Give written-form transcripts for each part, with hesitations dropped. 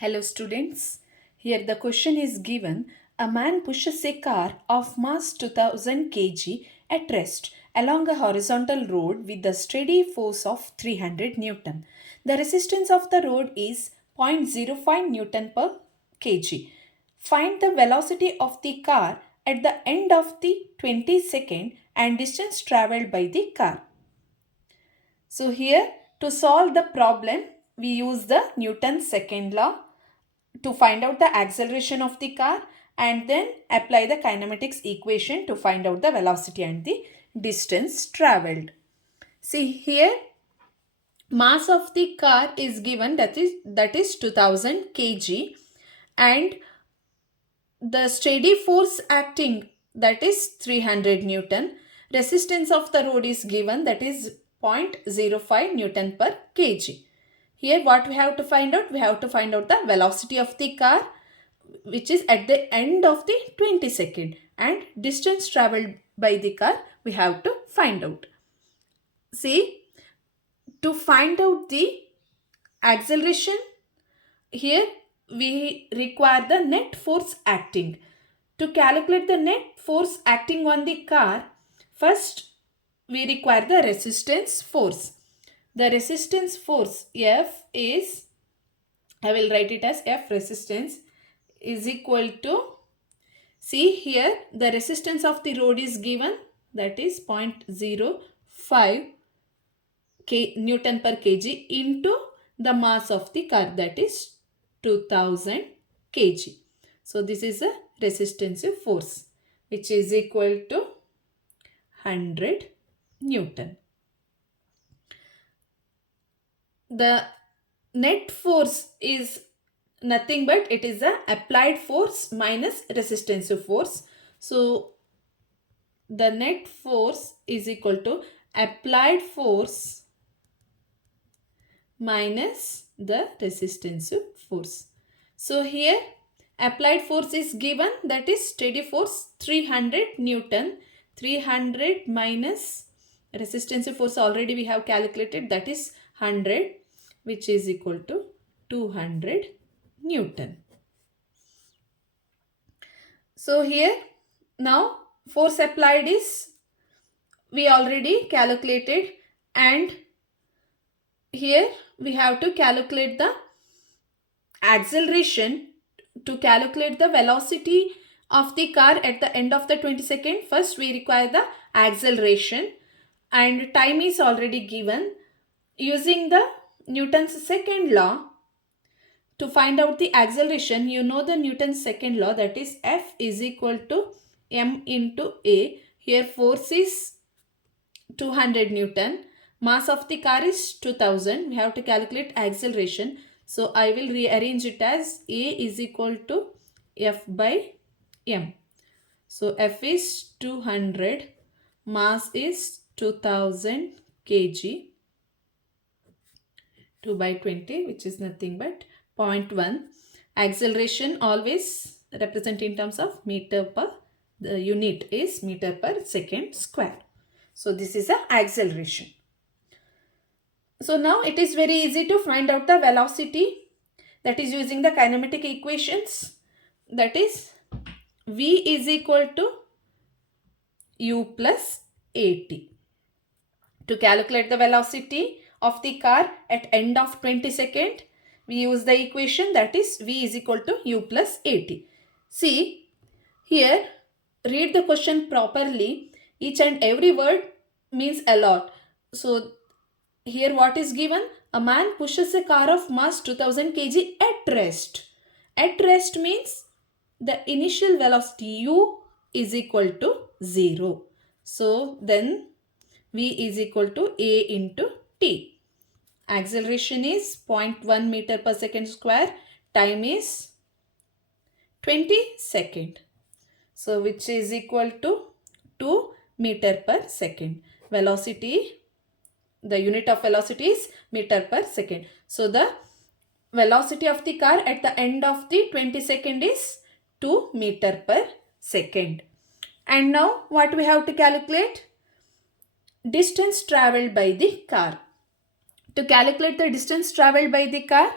Hello students, here the question is given. A man pushes a car of mass 2000 kg at rest along a horizontal road with a steady force of 300 Newton. The resistance of the road is 0.05 Newton per kg. Find the velocity of the car at the end of the 20-second and distance traveled by the car. So here to solve the problem, we use the Newton's second law to find out the acceleration of the car and then apply the kinematics equation to find out the velocity and the distance traveled. See here, mass of the car is given, that is 2000 kg, and the steady force acting, that is 300 Newton. Resistance of the road is given, that is 0.05 Newton per kg. Here what we have to find out? We have to find out the velocity of the car, which is at the end of the 20-second, and distance traveled by the car we have to find out. See, to find out the acceleration, here we require the net force acting. To calculate the net force acting on the car, first we require the resistance force. The resistance force F is, I will write it as F resistance is equal to, see here the resistance of the road is given, that is 0.05 Newton per kg into the mass of the car, that is 2000 kg. So this is a resistance force which is equal to 100 Newton. The net force is nothing but it is a applied force minus resistance force. So the net force is equal to applied force minus the resistance force. So here applied force is given, that is steady force 300 Newton. 300 minus resistance force already we have calculated, that is 100, which is equal to 200 Newton. So here now force applied is we already calculated, and here we have to calculate the acceleration. To calculate the velocity of the car at the end of the 20-second, first we require the acceleration, and time is already given. Using the Newton's second law to find out the acceleration, you know the Newton's second law, that is F is equal to m into A. Here force is 200 Newton, mass of the car is 2000. We have to calculate acceleration. So I will rearrange it as A is equal to F by m. So F is 200, mass is 2000 kg, 2 by 20, which is nothing but 0.1. Acceleration always represent in terms of meter per, the unit is meter per second square. So this is the acceleration. So now it is very easy to find out the velocity, that is using the kinematic equations, that is V is equal to U plus AT. To calculate the velocity of the car at end of 20-second, we use the equation, that is V is equal to U plus AT. See, here read the question properly. Each and every word means a lot. So here what is given? A man pushes a car of mass 2000 kg at rest. At rest means the initial velocity U is equal to 0. So then V is equal to A into T. Acceleration is 0.1 meter per second square. Time is 20 second. So which is equal to 2 meter per second. Velocity, the unit of velocity is meter per second. So the velocity of the car at the end of the 20-second is 2 meter per second. And now what we have to calculate? Distance traveled by the car. To calculate the distance traveled by the car,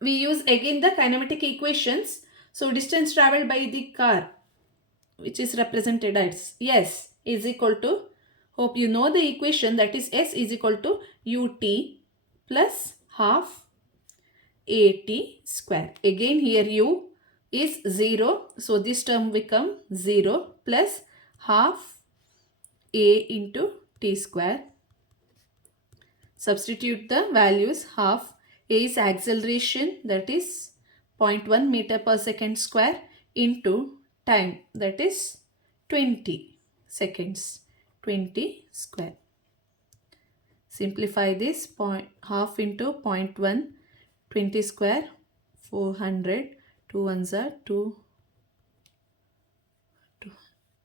we use again the kinematic equations. So distance traveled by the car, which is represented as S is equal to, hope you know the equation, that is S is equal to ut plus half at square. Again here u is 0, so this term become 0 plus half a into t square. Substitute the values. Half a is acceleration, that is 0.1 meter per second square, into time, that is 20 seconds, 20 square. Simplify this. Half into 0.1, 20 square, 400, 2 ones are 2,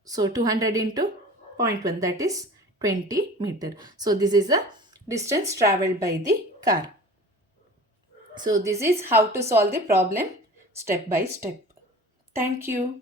so 200 into 0.1, that is 20 meter. So this is the distance traveled by the car. So this is how to solve the problem step by step. Thank you.